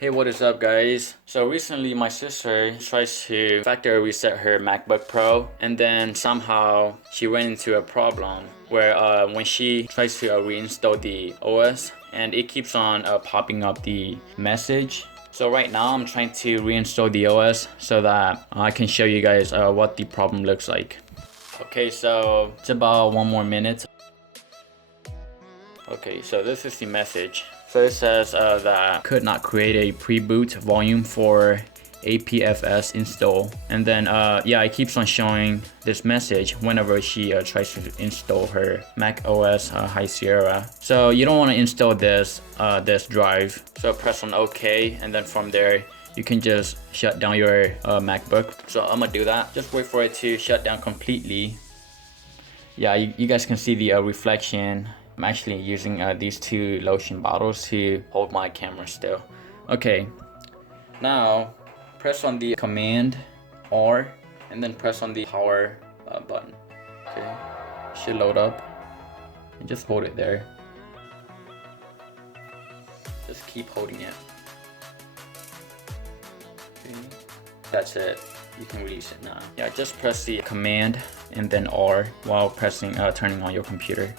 Hey, what is up, guys? So recently my sister tries to factory reset her MacBook Pro, and then somehow she ran into a problem where when she tries to reinstall the OS, and it keeps on popping up the message. So right now I'm trying to reinstall the OS so that I can show you guys what the problem looks like. Okay, so it's about 1 more minute. Okay, so this is the message. So it says that could not create a pre-boot volume for APFS install, and then yeah, it keeps on showing this message whenever she tries to install her Mac OS High Sierra. So you don't want to install this drive. So press on OK, and then from there you can just shut down your MacBook. So I'm gonna do that. Just wait for it to shut down completely. Yeah, you guys can see the reflection. I'm actually using these two lotion bottles to hold my camera still. Okay, now press on the Command R and then press on the power button. Okay, should load up and just hold it there. Just keep holding it. Okay, that's it. You can release it now. Yeah, just press the Command and then R while pressing turning on your computer.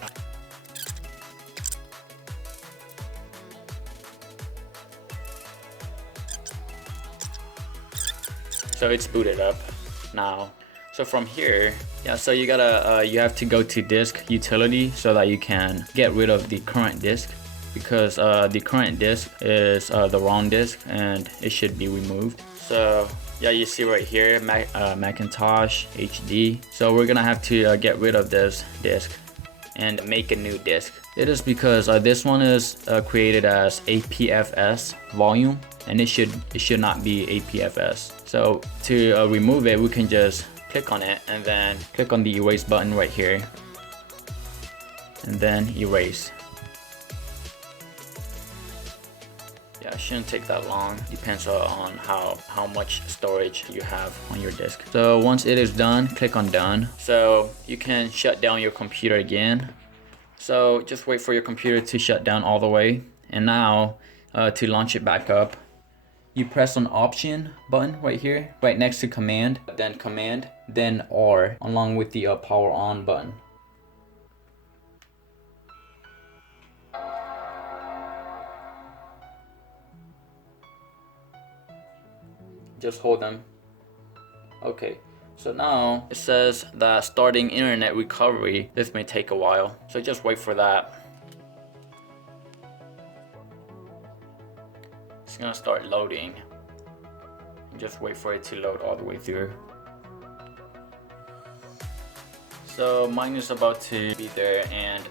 So it's booted up now. So from here, yeah, so you gotta you have to go to disk utility so that you can get rid of the current disk, because the current disk is the wrong disk and it should be removed. So yeah, you see right here, Macintosh HD. So we're gonna have to get rid of this disk and make a new disk. It is because this one is created as APFS volume, and it should not be APFS. So to remove it, we can just click on it and then click on the erase button right here, and then erase. Yeah, it shouldn't take that long. Depends on how much storage you have on your disk. So once it is done, click on done. So you can shut down your computer again. So just wait for your computer to shut down all the way. And now to launch it back up, you press on Option button right here, right next to Command, then R, along with the Power On button. Just hold them. Okay, so now it says that starting internet recovery. This may take a while, so just wait for that. It's gonna start loading. Just wait for it to load all the way through. So mine is about to be there, and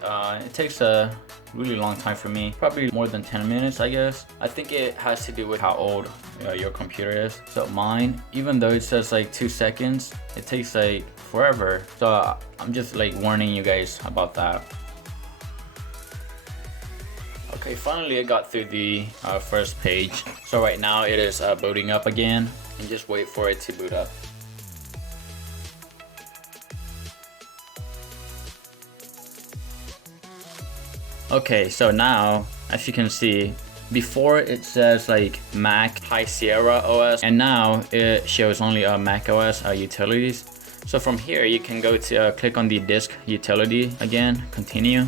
it takes a really long time for me, probably more than 10 minutes, I guess. I think it has to do with how old your computer is. So mine, even though it says like 2 seconds, it takes like forever. So I'm just like warning you guys about that. Okay, finally I got through the first page. So right now it is booting up again, and just wait for it to boot up. Okay, so now, as you can see, before it says like Mac High Sierra OS, and now it shows only Mac OS utilities. So from here, you can go to click on the disk utility again, continue.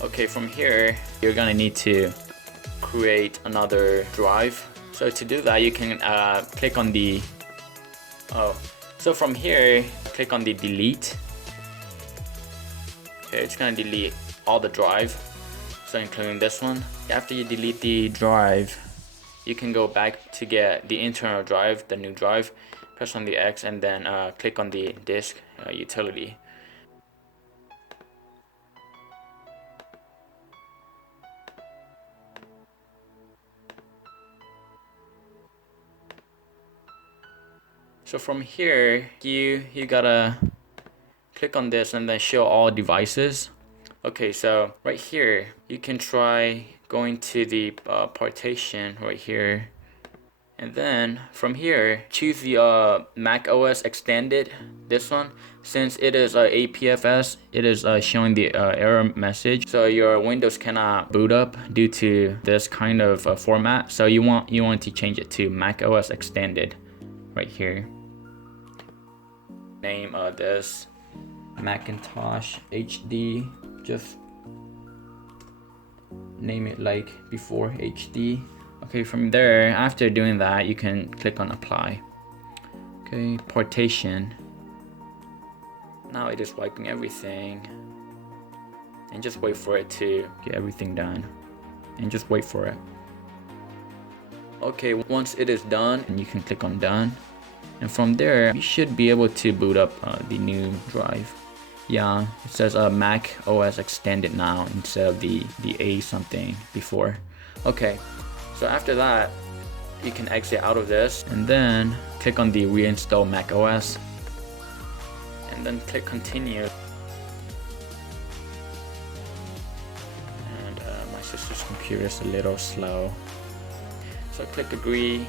Okay, from here, you're gonna need to create another drive. So to do that, you can click on the, so from here, click on the delete. Okay, it's gonna delete all the drive, so including this one. After you delete the drive, you can go back to get the internal drive, the new drive, press on the X, and then click on the disk utility. So from here, you gotta click on this and then show all devices. Okay, so right here, you can try going to the partition right here And then from here, choose the Mac OS extended, this one. Since it is APFS, it is showing the error message. So your Windows cannot boot up due to this kind of format. So you want to change it to Mac OS extended right here. Name this Macintosh HD. Just name it like before HD. Okay, from there, after doing that, you can click on apply. Okay, portation. Now it is wiping everything. And just wait for it to get everything done. And just wait for it. Okay, once it is done, you can click on done. And from there, you should be able to boot up the new drive. Yeah, it says Mac OS extended now instead of the A something before. Okay, so after that, you can exit out of this and then click on the Reinstall Mac Os and then click continue. And my sister's computer is a little slow, so click agree.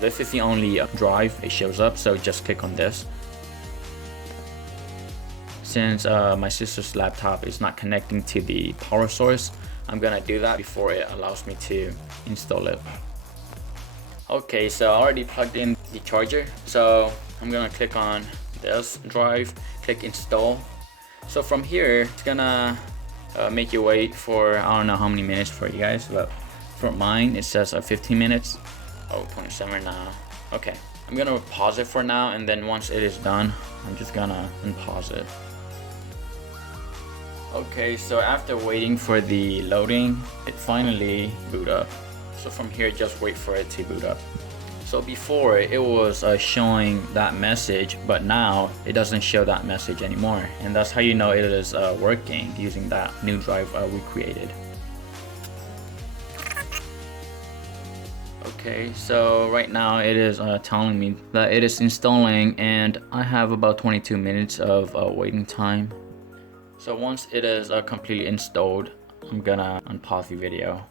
This is the only drive it shows up, so just click on this. Since my sister's laptop is not connecting to the power source, I'm gonna do that before it allows me to install it. Okay, so I already plugged in the charger, so I'm gonna click on this drive, click install. So from here, it's gonna make you wait for, I don't know how many minutes for you guys, but for mine it says 15 minutes. Oh, 27 now. Okay, I'm gonna pause it for now, and then once it is done, I'm just gonna unpause it. Okay, so after waiting for the loading, it finally boot up. So from here, just wait for it to boot up. So before, it was showing that message, but now it doesn't show that message anymore. And that's how you know it is working using that new drive we created. Okay, so right now it is telling me that it is installing, and I have about 22 minutes of waiting time. So once it is completely installed, I'm gonna unpause the video.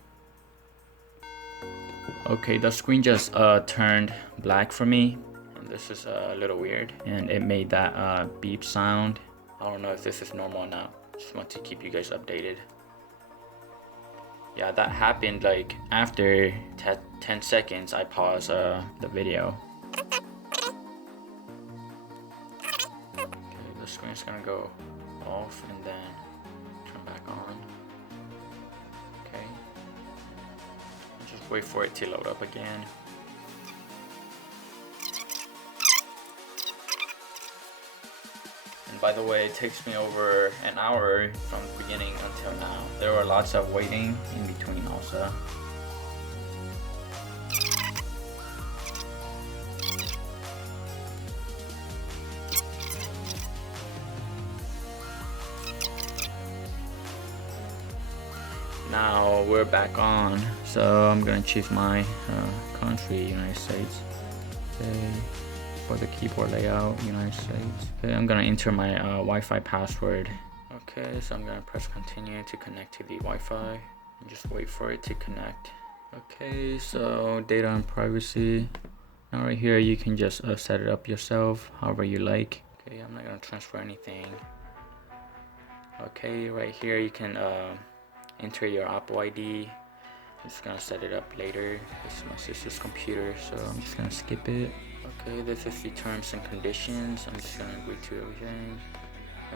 Okay, the screen just turned black for me, and this is a little weird, and it made that beep sound. I don't know if this is normal or not. Just want to keep you guys updated. Yeah, that happened like after 10 seconds I paused the video. Okay, the screen's gonna go off and then turn back on. Okay, just wait for it to load up again. And by the way, it takes me over an hour from the beginning until now. There were lots of waiting in between also. Now we're back on, so I'm gonna choose my country, United States. Okay, for the keyboard layout, United States. Okay, I'm gonna enter my Wi-Fi password. Okay, so I'm gonna press continue to connect to the Wi-Fi and just wait for it to connect. Okay, so data and privacy. Now right here you can just set it up yourself however you like. Okay, I'm not gonna transfer anything. Okay, right here you can enter your Apple ID. I'm just gonna set it up later. This is my sister's computer, so I'm just gonna skip it. Okay, this is the terms and conditions. I'm just gonna agree to everything.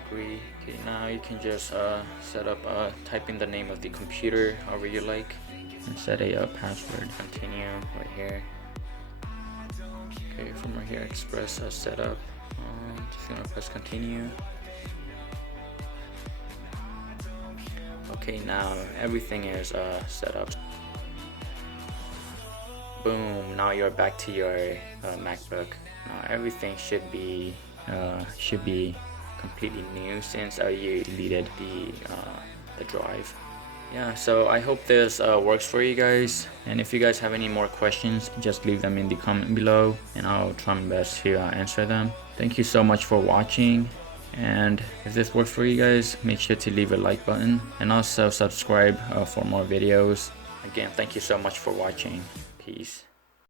Agree. Okay, now you can just set up, type in the name of the computer however you like, and set a password. Continue right here. Okay, from right here, express setup. Just gonna press continue. Okay, now everything is set up. Boom, now you're back to your MacBook. Now everything should be completely new since you deleted the drive. Yeah, so I hope this works for you guys, and if you guys have any more questions, just leave them in the comment below and I'll try my best to answer them. Thank you so much for watching. And if this works for you guys, make sure to leave a like button and also subscribe for more videos. Again, thank you so much for watching. Peace.